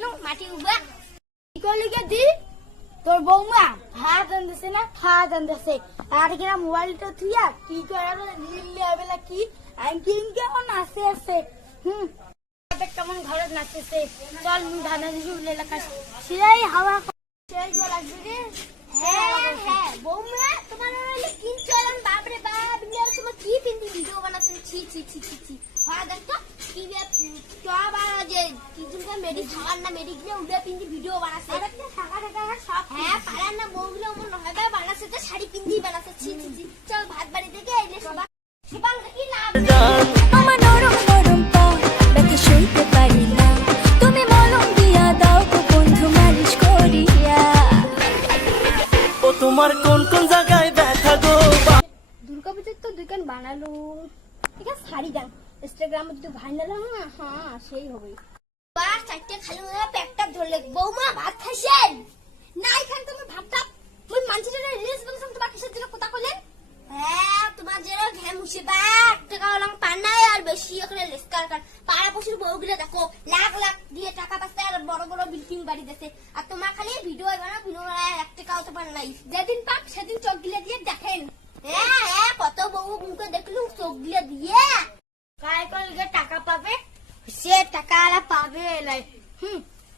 আসলো মাটি উবা কি করলি কে দি তোর বৌমা হাত আনতেছে না হাত আনতেছে আর কিনা মোবাইলটা থুইয়া কি করে লিলে আবেলা কি আইকিং কেমন আছে আছে কেমন ঘরে নাচতেছে চল মুই ধানা দিকে উলে এলাকা সেই হাওয়া সেই জল লাগবে রে হ্যাঁ বৌমা তোমার হইলে কিন চলেন বাপরে বাপ নিয়ে তোমার কি পিন্দি ভিডিও বানাছেন ছি ছি ছি ছি ছি হয় দেখো কি বা যে কি জন্য মেডি খাওয়ার না মেডি গিয়ে উড়ে পিন্দি ভিডিও বানাছে সব হ্যাঁ পারার না বউগুলো মন হয় বা বানাছে তো শাড়ি পিন্দি বানাছে ছি ছি ছি চল ভাত বাড়ি থেকে এলে সবাই সেবাং কি না আমার নরম নরম পা ব্যথা সইতে পারি না তুমি মলম দিয়া দাও গো বন্ধু মালিশ করিয়া ও তোমার কোন কোন জায়গায় ব্যথা গো দুর্গাপুজোর তো দোকান বানালো ঠিক আছে শাড়ি দাম ইনস্টাগ্রামে যদি ভাইরাল হয় না হ্যাঁ সেই হবে বাস চারটে খালি মনে পেটটা ধরলে বৌমা ভাত খাইছেন না এখান তুমি ভাতটা মুই মানছিলেন রিলস বানাছেন তোমার কিসের জন্য কথা কইলেন হ্যাঁ তোমার যে ঘ্যাম মুছে বা টাকা হলাম পান্নায় আর বেশি করে লেসকার কার পাড়া পশুর বউগুলো দেখো লাখ লাখ দিয়ে টাকা পাচ্ছে আর বড় বড় বিল্ডিং বাড়ি দিতেছে আর তোমার খালি ভিডিও বানাও ভিডিও বানায় 1 টাকাও তো পান নাই যেদিন পাক সেদিন চোখ গিলে দিয়ে দেখেন হ্যাঁ কত বউ মুখে দেখলু চোখ গিলে দিয়ে কায় করলে টাকা পাবে সে টাকা আর পাবে লাই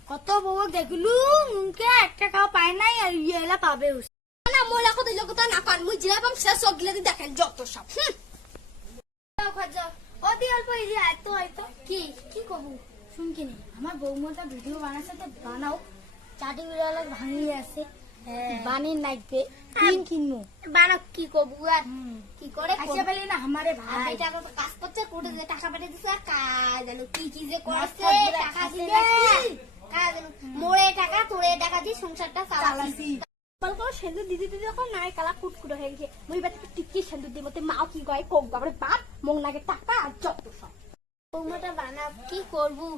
কত বউ দেখলু মুখে 1 টাকাও পায় নাই আর ইয়েলা পাবে না মোলা কত লোকটা না পান মুই জিলা পাম সে চোখ গিলে দিয়ে দেখেন যত সব অতি অল্প এই যে এত হয়তো কি কি কবু শুন কিনে আমার বৌমাটা ভিডিও বানাচ্ছে তো বানাও চাটি বিড়ালে ভাঙিয়ে আছে বানিয়ে নাচবে কিনবো বানা কি কবু আর কি করে আচ্ছা বলি না আমারে আর ভাই এটা তো কাজ করছে কোটে যে টাকা পাঠিয়ে দিছে আর কাজ জানো কি কি যে করছে মাথা টাকা ঘুরে দিবে খাচ্ছে। কাজ জানো মোড়ে টাকা তোরে টাকা দিয়ে সংসারটা চালাছি বলকো সেন্দুর দিদি দিদি যখন নাই কালা কুটকুটো হয়ে গেছে মুই বাতে টিকি সেন্দুর দিই মতে মাও কি কয় কোক বাপরে বাপ মং নাগে টাকা আর যত সব বৌমাটা বানা কি করবু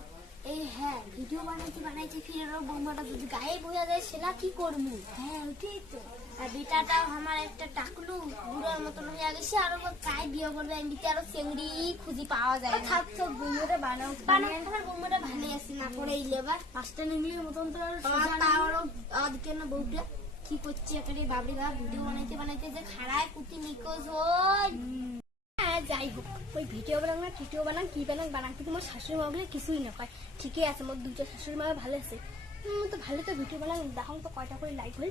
এই হ্যাঁ ভিডিও বানাইছি ফিরে বৌমাটা যদি গায়ে বইয়া যায় সেটা কি করবো হ্যাঁ ওইটাই তো আর বেটাটাও আমার একটা টাকলু বুড়োর মতন হয়ে গেছে আর প্রায় বিয়ে করবে এমনিতে আরো চেংড়ি খুঁজি পাওয়া যায় না থাক তো বৌমাটা বানাও বানাই আমার বৌমাটা ভালো আছে না করে ইলেবার পাঁচটা নিমিয়ে মতন তো আর তারও আজকে না বউটা কি করছে একেবারে বাবরি বাপ ভিডিও বানাইতে যে খাড়ায় কুতি নিকোজ হয় হ্যাঁ যাই হোক ওই ভিডিও বানান না টিটিও বানান কি বানান কিন্তু মোর শাশুড়ি মা বলে কিছুই না কয় ঠিকই আছে মোর দুটো শাশুড়ি মা ভালো আছে তো ভালো তো ভিডিও বানান দেখো তো কয়টা করে লাইক হল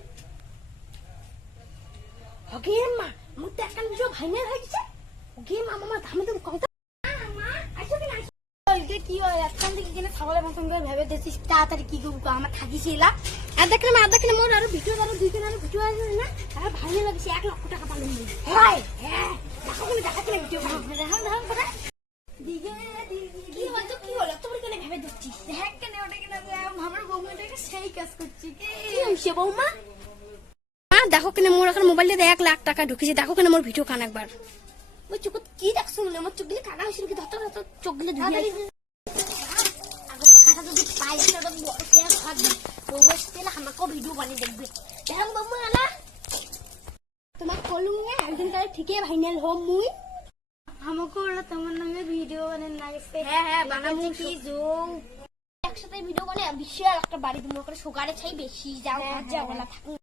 ওকে মা মোর তো একটা ভিডিও ভাইরাল হয়ে গেছে ওকে মা মামা ধামে তুমি কত কি হয় একখান থেকে কিনে ছাগলের মতন করে ভেবে দিচ্ছিস তাড়াতাড়ি কি করবো আমার থাকিছিল আর দেখলে মোর আরো ভিডিও আরো দুই তিন আরো ভিডিও আছে না আর ভালো লাগছে 1 লক্ষ টাকা পালন হ্যাঁ হ্যাঁ দেখো তুমি দেখাচ্ছি না ভিডিও দেখান করে দিকে কি হলো কি হলো তুমি কেন ভেবে দিচ্ছিস দেখ কেন ওটা কিনা আমার বৌমাটাকে সেই কাজ করছি কি হইছে বৌমা দেখো কেন মোর এখন মোবাইল দিয়ে 1 লাখ টাকা ঢুকেছে দেখো কেন মোর ভিডিও কান একবার ওই চোখ কি দেখছো না আমার চোখ গুলি কানা হইছে কি ধরতে চোখ গুলি ধুই আগে টাকা যদি পাই না তো কে ভাববে বৌমা তেল আমাকে ভিডিও বানিয়ে দেখবে দেখো বৌমা আলা তোমার কলুম না একদিন তাহলে ঠিকই ভাইরাল হম মুই আমাকে ওরা তোমার নামে ভিডিও বানান লাগছে হ্যাঁ বানাবো কি জোং একসাথে ভিডিও বানাই বিশাল একটা বাড়ি তুমি করে সুগারে ছাই বেশি যাও যাও না থাকুন